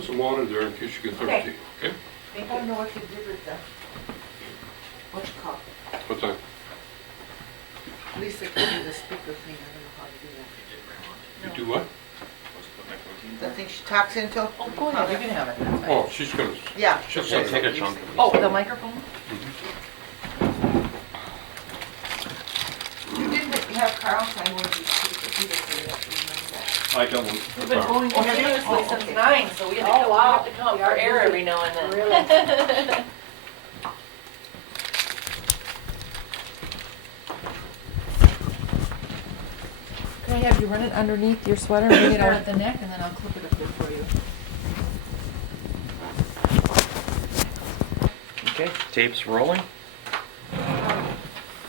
put some water there in case you get thirsty, okay? I don't know what you did with the, what you call it. What's that? Lisa gave you the speaker thing, I don't know how to do that. You do what? The thing she talks into? Oh, go ahead, you can have it. That's fine. Oh, she's gonna, Yeah. she'll set it Take up. a chunk. Oh, the microphone? You didn't have Carl sign one of these speakers, he didn't say that, remember that? I got one. We've been going Oh, have you? continuously Oh, since okay. 9, so we have to Oh, come, wow. we have to come We for are air busy. every now and then. Really? Can I have you run it underneath your sweater and bring it out at the neck, and then I'll clip it up here for you. Okay, tape's rolling.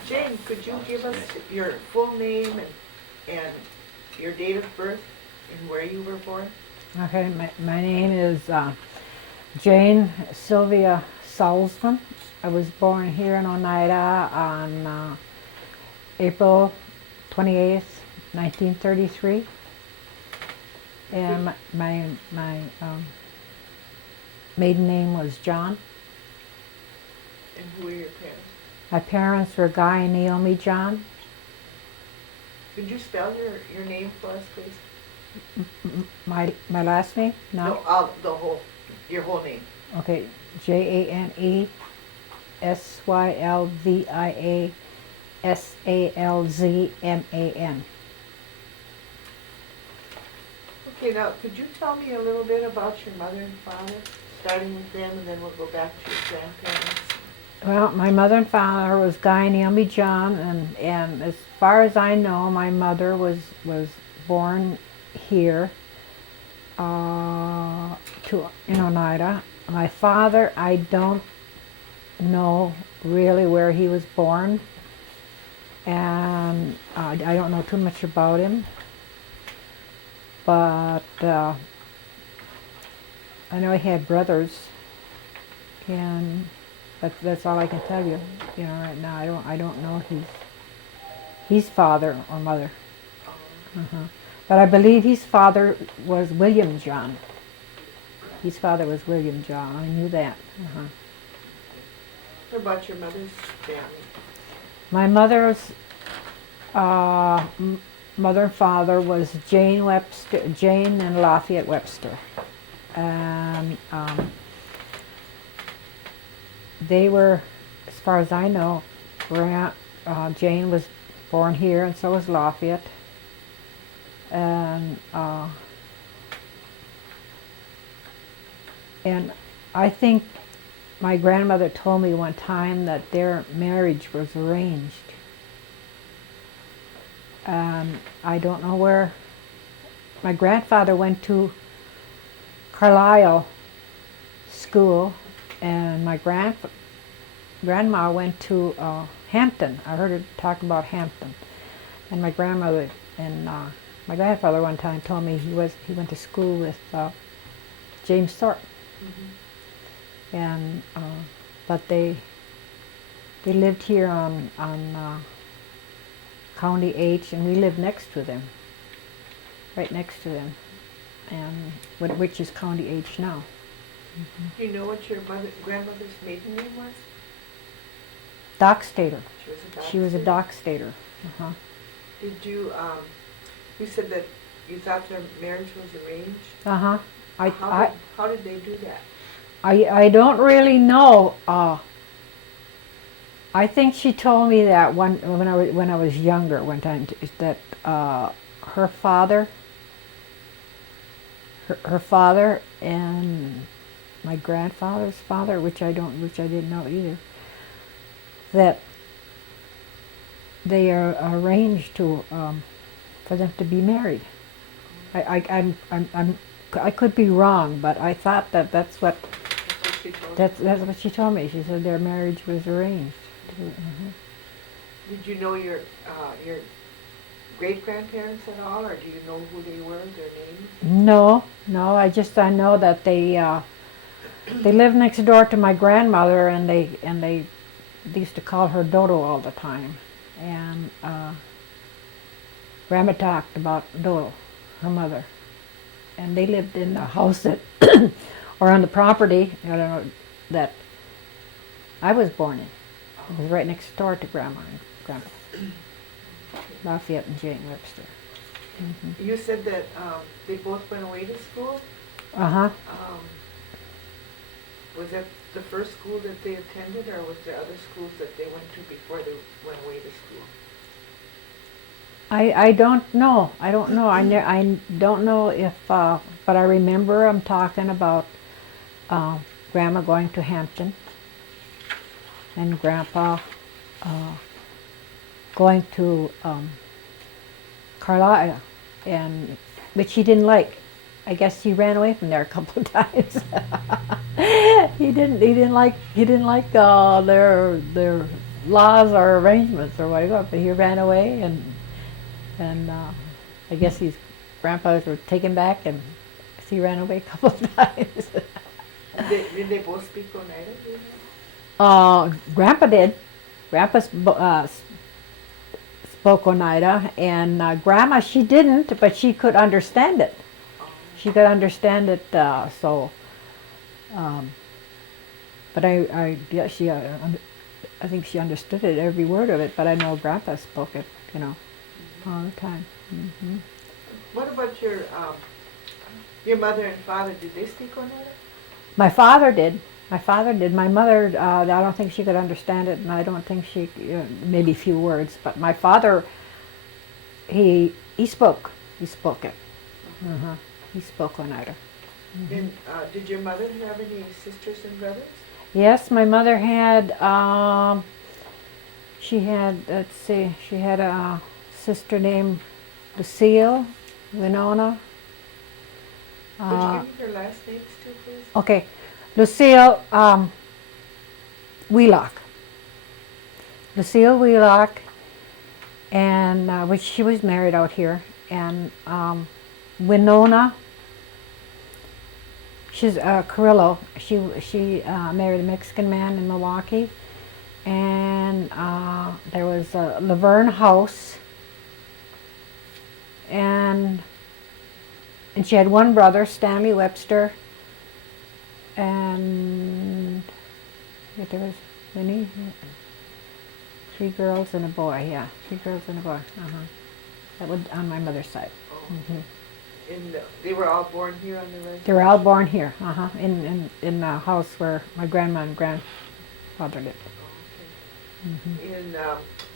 Jane, could you give us your full name and your date of birth and where you were born? Okay, my name is Jane Sylvia Salzman. I was born here in Oneida on April 28th, 1933. And my maiden name was John. And who are your parents? My parents were Guy and Naomi John. Could you spell your name for us, please? My last name? No. Your whole name. Okay, JaneSylvia Salzman. Okay, now, could you tell me a little bit about your mother and father, starting with them, and then we'll go back to your grandparents? Well, my mother and father was Guy and Naomi John, and as far as I know, my mother was born here in Oneida. My father, I don't know really where he was born, and I don't know too much about him, but I know he had brothers, and that's all I can tell you. You know, right now I don't know his father or mother. But I believe his father was William John. His father was William John. I knew that. What about your mother's family? My mother's mother and father was Jane and Lafayette Webster, and they were, as far as I know, Jane was born here, and so was Lafayette. And I think my grandmother told me one time that their marriage was arranged. I don't know where. My grandfather went to Carlisle School, and my grandma went to Hampton. I heard her talk about Hampton. And my grandmother and my grandfather one time told me he went to school with James Thorpe. And but they lived here on County H, and we lived next to them, right next to them, and which is County H now. Do you know what your grandmother's maiden name was? Dockstader. She was a She was a Dockstader. Did you, you said that you thought their marriage was arranged? How did they do that? I don't really know. I think she told me that when I was younger one time that her father and my grandfather's father, which I didn't know either, that they are arranged to for them to be married. I could be wrong, but I thought that's what That's what she told me. what she told me. She said their marriage was arranged. Did you know your great-grandparents at all, or do you know who they were, their names? No. I know that they lived next door to my grandmother, and they used to call her Dodo all the time. And Grandma talked about Dodo, her mother, and they lived in the house that, or on the property, I don't know, that I was born in. It was right next door to Grandma and Grandpa. Lafayette and Jane Webster. You said that they both went away to school. Uh-huh. Was that the first school that they attended, or was there other schools that they went to before they went away to school? I don't know. I don't know. I don't know if, but I remember I'm talking about Grandma going to Hampton and Grandpa going to Carlisle, and which he didn't like. I guess he ran away from there a couple of times. He didn't like their laws or arrangements or whatever. But he ran away, and I guess his grandfathers were taken back, and he ran away a couple of times. Did they both speak Oneida? Do you know? Grandpa did. Grandpa spoke Oneida, and Grandma, she didn't, but she could understand it. She could understand it, but I think she understood it, every word of it, but I know Grandpa spoke it, all the time. Mm-hmm. What about your mother and father? Did they speak Oneida? My father did. My mother, I don't think she could understand it, and I don't think she, maybe a few words, but my father, he spoke it. Uh-huh. He spoke Oneida. Mm-hmm. And did your mother have any sisters and brothers? Yes, my mother had, she had a sister named Lucille, Winona. Would you give me their last names too, please? Okay, Lucille Wheelock. Lucille Wheelock, and which she was married out here, and Winona. She's Carrillo. She married a Mexican man in Milwaukee, and there was Laverne House, and she had one brother, Stanley Webster, and there was many, 3 girls and a boy. Yeah, 3 girls and a boy. That was on my mother's side. Mm-hmm. And they were all born here on the reservation? They were all born here, in the house where my grandma and grandfather lived. Okay. Mm-hmm. And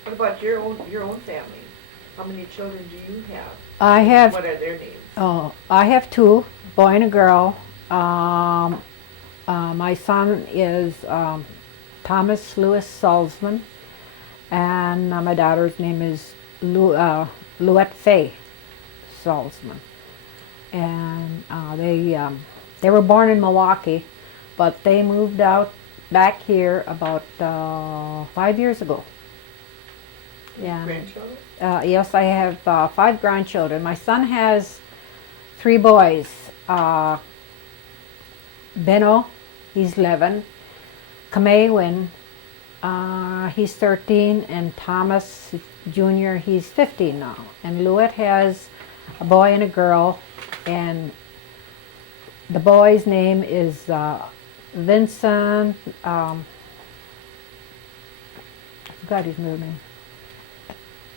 what about your own family? How many children do you have? I have. What are their names? Oh, I have 2, a boy and a girl. My son is Thomas Lewis Salzman, and my daughter's name is Louette Faye Salzman. And they were born in Milwaukee, but they moved out back here about 5 years ago. Yeah. Grandchildren? Yes, I have 5 grandchildren. My son has 3 boys. Benno, he's 11. Kamewin, he's 13, and Thomas Jr., he's 15 now. And Louette has a boy and a girl, and the boy's name is Vincent, I forgot his middle name.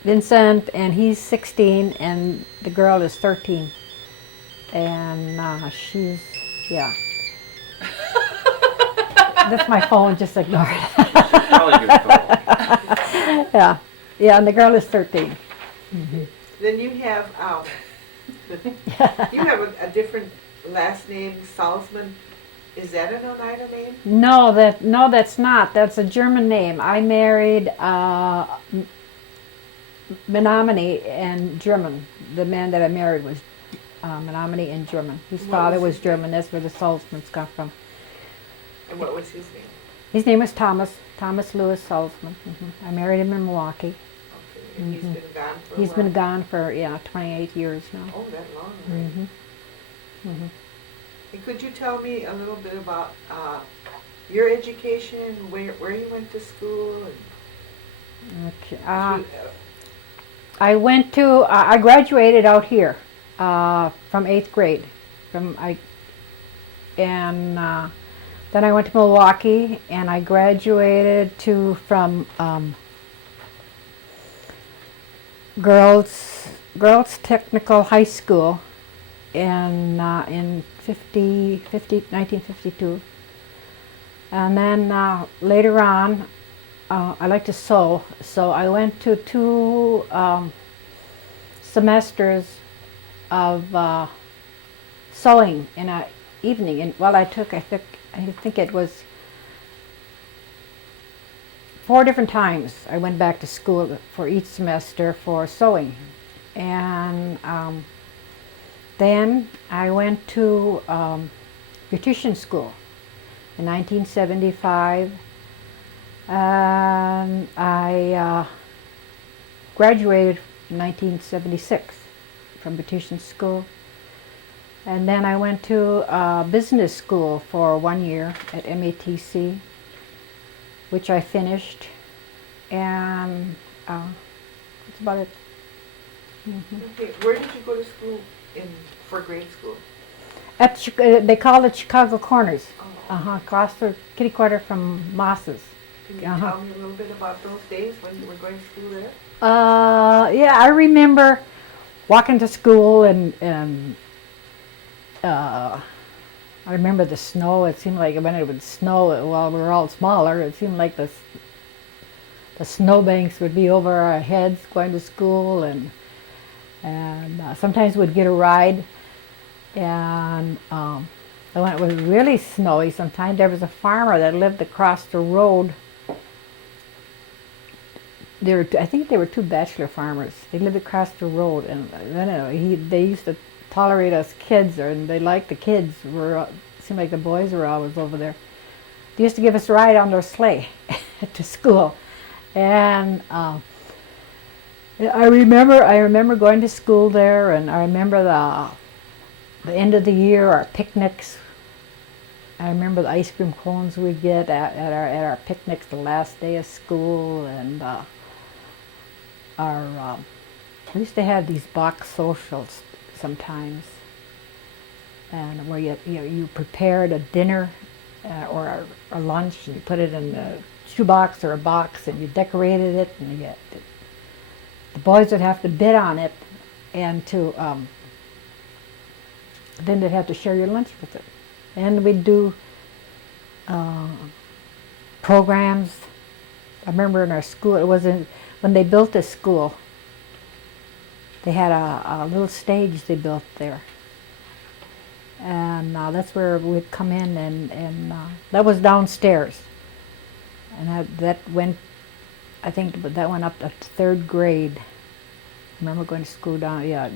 Vincent, and he's 16, and the girl is 13. And she's, yeah. That's my phone, just ignore it. Probably your phone. Yeah, and the girl is 13. Mm-hmm. Then you have a different last name, Salzman. Is that an Oneida name? No, that's not. That's a German name. I married Menominee and German. The man that I married was Menominee and German. His father was German. That's where the Salzmans come from. And what was his name? His name was Thomas Lewis Salzman. I married him in Milwaukee. Okay. And he's been gone for a He's while? been gone for 28 years now. Oh, that long already. And could you tell me a little bit about your education, where you went to school? Okay. I graduated out here from 8th grade Then I went to Milwaukee, and I graduated from girls technical high school in 1952. And then later on, I like to sew, so I went to 2 semesters of sewing in an evening. And I think it was 4 different times I went back to school for each semester for sewing. And then I went to beautician school in 1975. And I graduated in 1976 from beautician school. And then I went to business school for 1 year at MATC, which I finished. And that's about it. Okay, where did you go to school for grade school? They call it Chicago Corners. Oh. Across the kitty corner from Moss's. Can you tell me a little bit about those days when you were going to school there? Yeah, I remember walking to school and I remember the snow. It seemed like when it would snow, while we were all smaller, it seemed like the snowbanks would be over our heads going to school, and sometimes we'd get a ride. And when it was really snowy, sometimes there was a farmer that lived across the road. I think they were 2 bachelor farmers. They lived across the road, and they used to tolerate us kids, and they liked the kids. It seemed like the boys were always over there. They used to give us a ride on their sleigh to school, and I remember going to school there, and I remember the end of the year, our picnics. I remember the ice cream cones we'd get at our picnics the last day of school, and we used to have these box socials sometimes, and where you prepared a dinner or a lunch, and you put it in a shoebox or a box, and you decorated it, and the boys would have to bid on it, and then they'd have to share your lunch with it. And we'd do programs. I remember in our school, when they built this school, they had a little stage they built there. And that's where we'd come in, and that was downstairs. And that went, I think that went up to 3rd grade. I remember going to school down, yeah.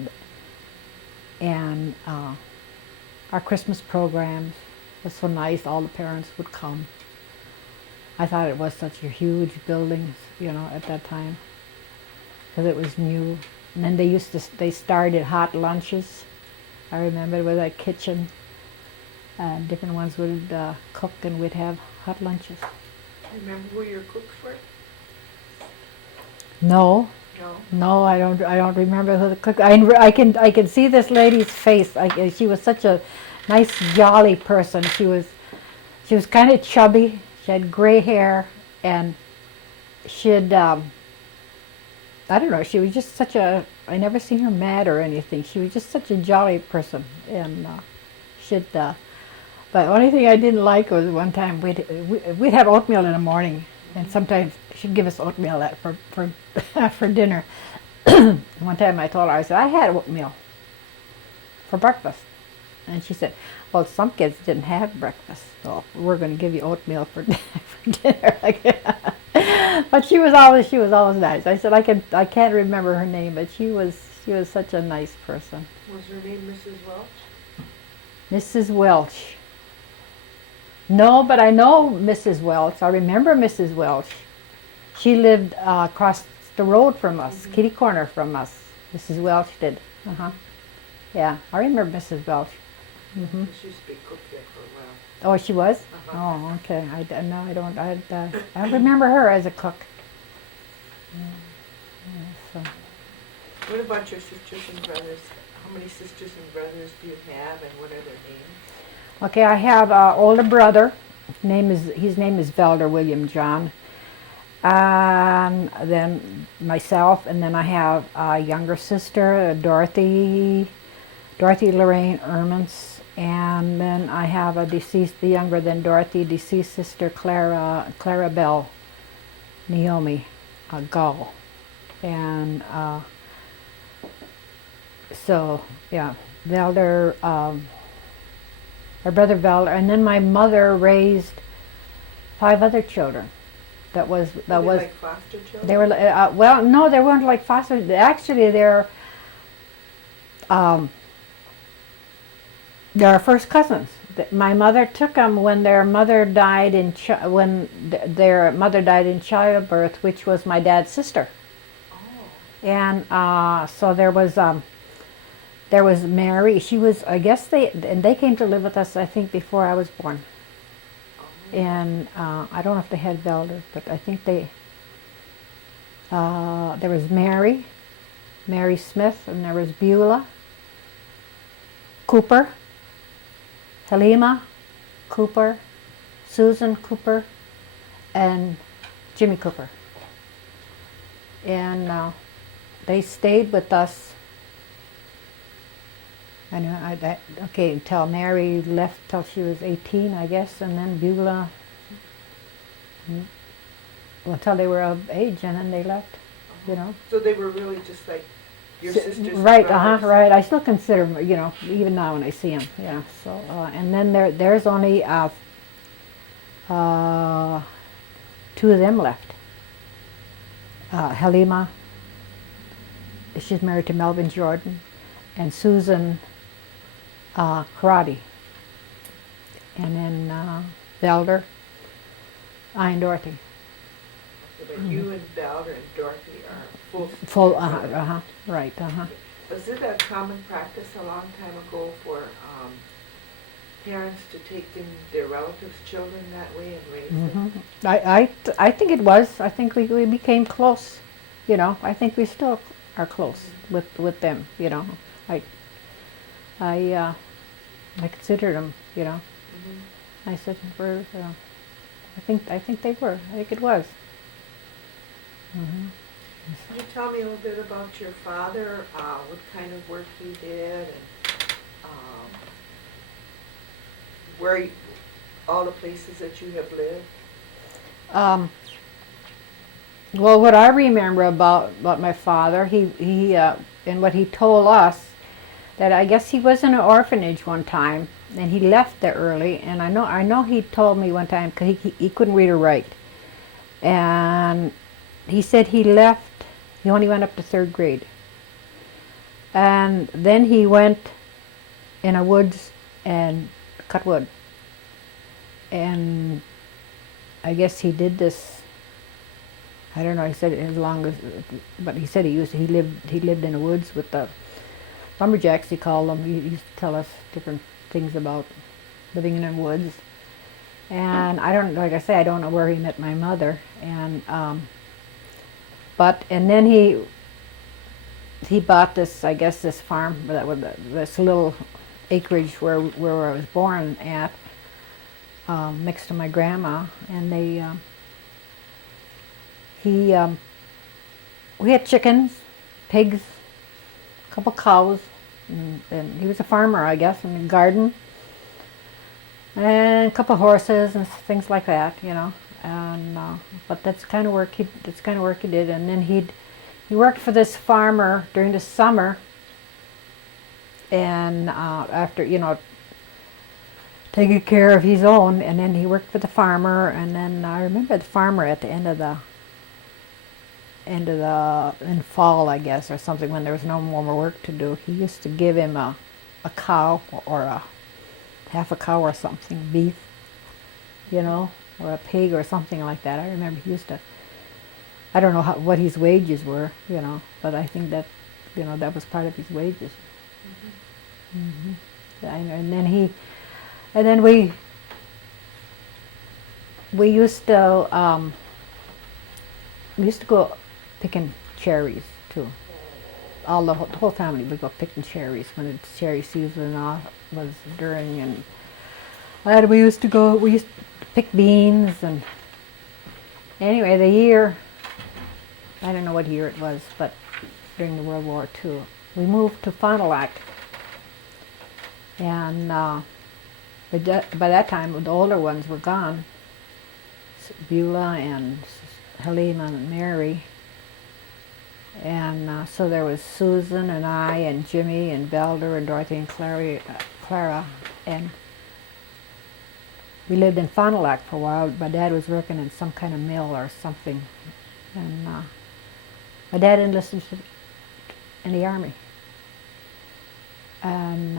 And our Christmas programs was so nice. All the parents would come. I thought it was such a huge building, at that time, because it was new. And then they started hot lunches. I remember it was a kitchen, and different ones would cook, and we'd have hot lunches. Remember who your cooks were? No. No, I don't remember who the cook. I can see this lady's face. She was such a nice, jolly person. She was kind of chubby. She had gray hair, and she'd I don't know. She was just such a. I never seen her mad or anything. She was just such a jolly person, and but the only thing I didn't like was one time we'd have oatmeal in the morning, and sometimes she'd give us oatmeal for dinner. One time I told her, I said, I had oatmeal for breakfast. And she said, well, some kids didn't have breakfast, so we're going to give you oatmeal for dinner. But she was always nice. I said, I can't remember her name, but she was such a nice person. Was her name Mrs. Welch? Mrs. Welch. No, but I know Mrs. Welch. I remember Mrs. Welch. She lived across the road from us, kitty corner from us. Mrs. Welch did. Yeah, I remember Mrs. Welch. She used to be cook there for a while. Oh, she was? Oh, okay. I don't remember her as a cook. What about your sisters and brothers? How many sisters and brothers do you have, and what are their names? Okay, I have an older brother. His name is Velder William John. Then myself, and then I have a younger sister, Dorothy Lorraine Ermans, and then I have a deceased, the younger than Dorothy, deceased sister Clara Bell Naomi Gull, and so yeah, Velder, my brother Velder, and then my mother raised 5 other children. That was Were they like foster children? they were well, no, they weren't like foster. Actually, they're our first cousins. My mother took them when their mother died in their mother died in childbirth, which was my dad's sister. Oh. And so there was Mary. She was, I guess they came to live with us, I think, before I was born. And I don't know if they had Velder, but I think there was Mary Smith, and there was Beulah Cooper, Halima Cooper, Susan Cooper, and Jimmy Cooper. And they stayed with us. I know, until Mary left till she was 18, I guess, and then Beulah, until they were of age, and then they left, you know. So they were really just like your sisters and Right, brothers? right. I still consider them, you know, even now when I see them, yeah. So, and then there's only 2 of them left. Halima, she's married to Melvin Jordan, and Susan Karate, and then Velder, I and Dorothy. But you and Velder and Dorothy are full sisters. Full, brothers. right, Was it a common practice a long time ago for parents to take in their relatives' children that way and raise them? I think it was. I think we became close. You know, I think we still are close with them. You know, I considered them. You know, I said I think they were. I think it was. Can you tell me a little bit about your father, what kind of work he did, and where all the places that you have lived? Well, what I remember about my father, he and what he told us, that I guess he was in an orphanage one time, and he left there early. And I know he told me one time, because he couldn't read or write, and he said he left. He only went up to 3rd grade, and then he went in a woods and cut wood. And I guess he did this. I don't know. He said as long as, but he said he lived in the woods with the lumberjacks. He called them. He used to tell us different things about living in the woods. And I don't, like I say, I don't know where he met my mother. And and then he bought this, I guess, this farm, that was this little acreage where I was born at, next to my grandma, and we had chickens, pigs, a couple cows, and he was a farmer, I guess, in the garden, and a couple horses and things like that, you know. And but that's kind of work he did. And then he worked for this farmer during the summer, and after, you know, taking care of his own, and then he worked for the farmer. And then I remember the farmer at the end of the in fall, I guess, or something, when there was no more work to do, he used to give him a cow, or a half a cow or something, beef, you know, or a pig or something like that. I remember he used to, I don't know what his wages were, you know, but I think that, you know, that was part of his wages. And then we used to go picking cherries too. the whole family would go picking cherries when the cherry season was during, and we used to pick beans, and anyway, the year, I don't know what year it was, but during the World War II, we moved to Fond du Lac, and by that time the older ones were gone, Beulah and Halima and Mary. And so there was Susan and I and Jimmy and Belder and Dorothy and Clara, and we lived in Fond du Lac for a while. My dad was working in some kind of mill or something, and my dad enlisted in the army, and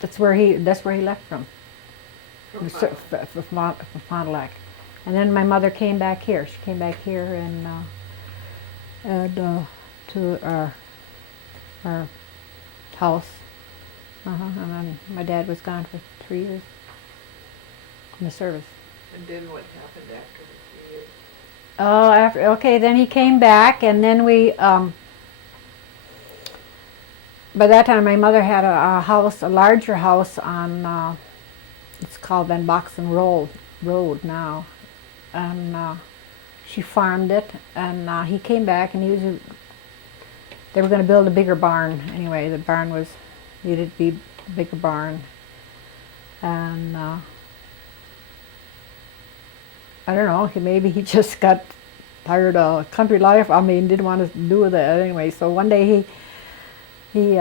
that's where he left from. From Fond du Lac. And then my mother came back here. She came back here and to our house. And then my dad was gone for 3 years in the service. And then what happened after the 3 years? Oh, okay, then he came back, and then we, by that time my mother had a house, a larger house on, it's called Van Boxen Road now, and she farmed it, and he came back, and they were going to build a bigger barn. Anyway, the barn needed to be a bigger barn, and I don't know, maybe he just got tired of country life. I mean, didn't want to do that anyway. So one day we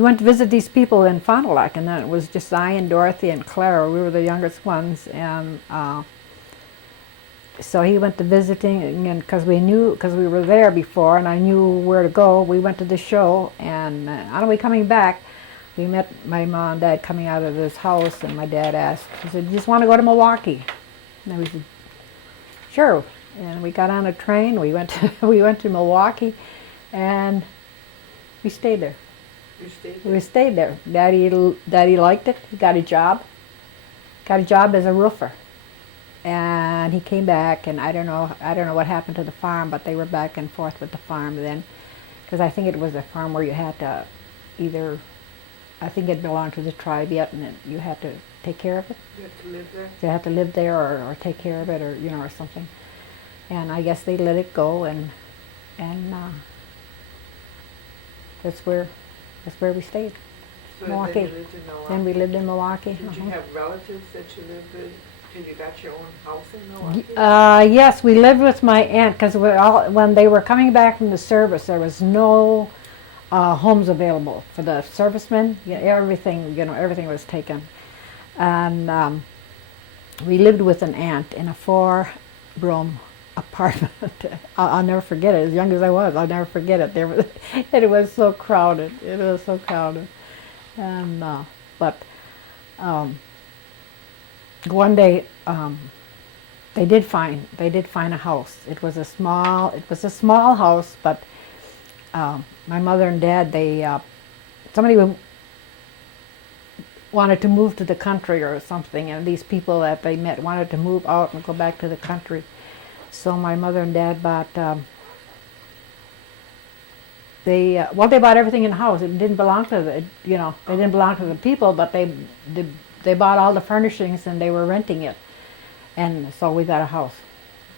went to visit these people in Fond du Lac, and then it was just I and Dorothy and Clara. We were the youngest ones, and so he went to visiting, and because we were there before, and I knew where to go. We went to the show, and on the way coming back, we met my mom and dad coming out of this house, and my dad asked, he said, "You just want to go to Milwaukee?" And we said, "Sure." And we got on a train. We went to Milwaukee, and we stayed there. You stayed there? We stayed there. Daddy liked it. He got a job. Got a job as a roofer. And he came back, and I don't know what happened to the farm, but they were back and forth with the farm then, because I think it was a farm where you had to I think it belonged to the tribe yet, and you had to take care of it. You had to live there? You had to live there or take care of it, or or something. And I guess they let it go, and that's where we stayed. So Milwaukee. then you lived in Milwaukee? Then we lived in Milwaukee. Did you have relatives that you lived with till you got your own house in Milwaukee? Yes, we lived with my aunt, because when they were coming back from the service, there was no homes available for the servicemen. Everything was taken, and we lived with an aunt in a 4-room apartment. I'll never forget it. As young as I was, I'll never forget it. It was so crowded. It was so crowded, and but one day they did find a house. It was a small house, but my mother and dad, somebody wanted to move to the country or something, and these people that they met wanted to move out and go back to the country. So my mother and dad bought. They bought everything in the house. It didn't belong to they didn't belong to the people, but they bought all the furnishings, and they were renting it, and so we got a house.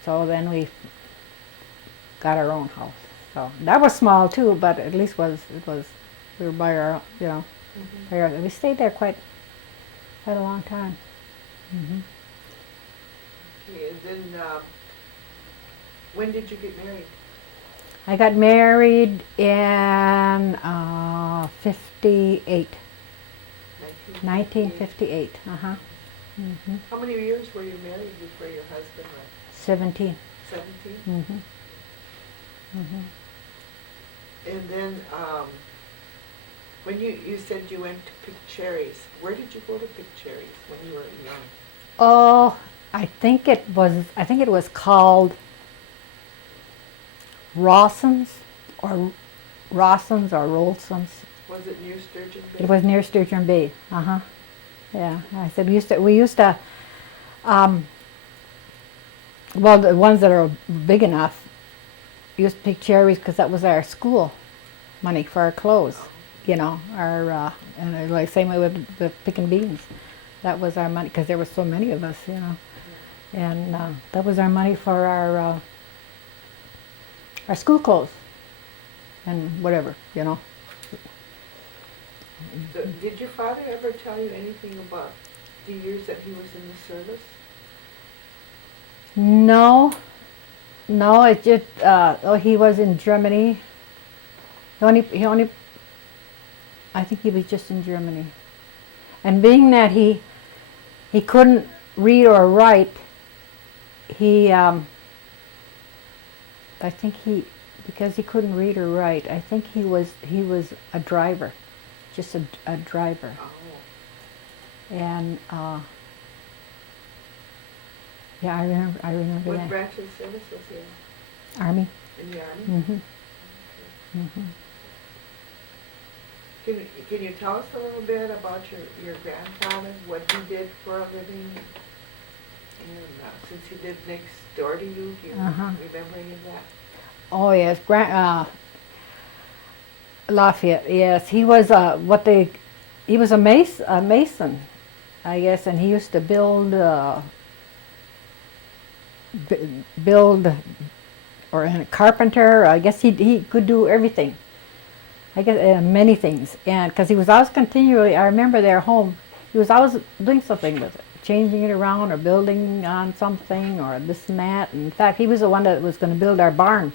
So then we got our own house. So that was small too, but at least we were by our we stayed there quite a long time. Mm-hmm. Okay, and then when did you get married? I got married in 58. 1958. Mm-hmm. How many years were you married before your husband left? 17. 17? Mm-hmm. Mm-hmm. And then when you said you went to pick cherries, where did you go to pick cherries when you were young? Oh, I think it was called Rawson's or Rolson's. Was it near Sturgeon Bay? It was near Sturgeon Bay. Yeah. I said we used to well, the ones that are big enough, we used to pick cherries because that was our school money for our clothes, you know, and like same way with the picking beans. That was our money because there were so many of us, you know, and that was our money for our school clothes and whatever, you know. So, did your father ever tell you anything about the years that he was in the service? No, no, it just, he was in Germany. He only, I think he was just in Germany. And being that he couldn't read or write, I think because he couldn't read or write, I think he was a driver, just a driver. Oh. And, yeah, I remember What that. branch of service was he in? Army. In the Army? Mm-hmm. Okay. Mm-hmm. Can you tell us a little bit about your grandfather, what he did for a living? And since he lived next door to you, do you remember any of that? Oh yes, Lafayette. Yes, he was he was a mason, I guess, and he used to build or a carpenter. I guess he could do everything. I guess many things, and because he was always continually. I remember their home. He was always doing something with it, changing it around or building on something or this and that. And in fact, he was the one that was going to build our barn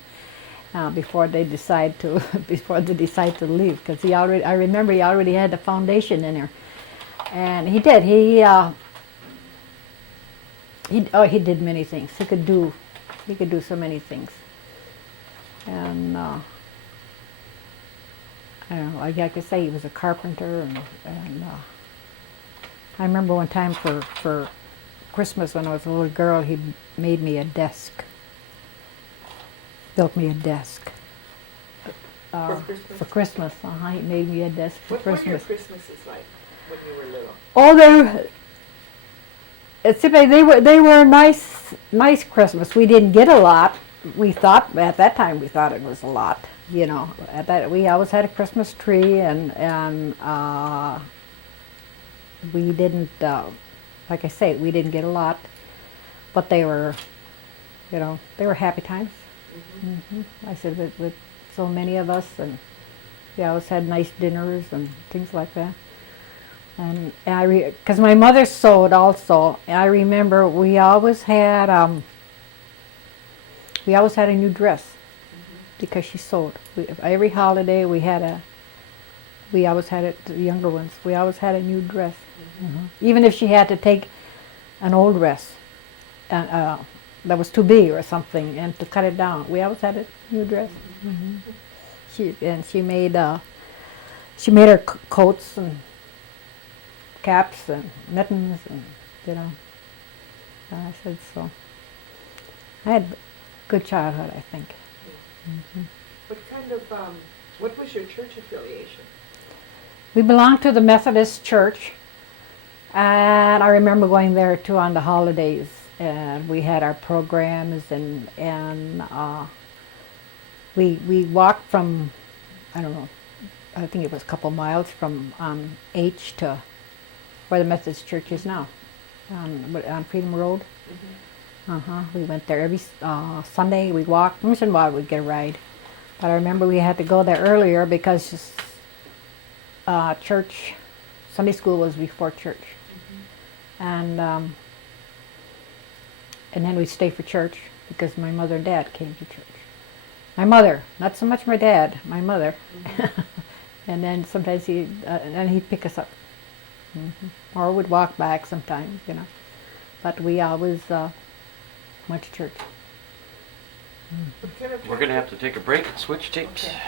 before they decide to leave. Because I remember he already had the foundation in there, and he did. He did many things. He could do so many things, and. I don't know, like I could say he was a carpenter, and I remember one time for Christmas when I was a little girl, he made me a desk, built me a desk. For Christmas? For Christmas, he made me a desk for What were your Christmas. Christmases like when you were little? Oh, they were nice Christmas. We didn't get a lot. We thought at that time it was a lot. You know, at that we always had a Christmas tree, and we didn't, like I say, we didn't get a lot, but they were, you know, they were happy times. Mm-hmm. I said with so many of us, and we always had nice dinners and things like that. And because my mother sewed also, I remember we always had a new dress. Because she sewed. Every holiday we always had it, the younger ones, we always had a new dress. Even if she had to take an old dress that was too big or something and to cut it down, we always had a new dress. She made her coats and caps and mittens, and you know. I said so. I had a good childhood, I think. What was your church affiliation? We belonged to the Methodist Church, and I remember going there too on the holidays, and we had our programs, and we walked from, I don't know, I think it was a couple miles from H to where the Methodist Church is now, on Freedom Road. We went there every Sunday. We walked. Once in a while we'd get a ride. But I remember we had to go there earlier because church, Sunday school was before church. And then we'd stay for church because my mother and dad came to church. My mother, not so much my dad, my mother. And then sometimes he'd pick us up. Or we'd walk back sometimes, you know. But we always went to church. What kind of We're going to have to take a break and switch tapes. Okay.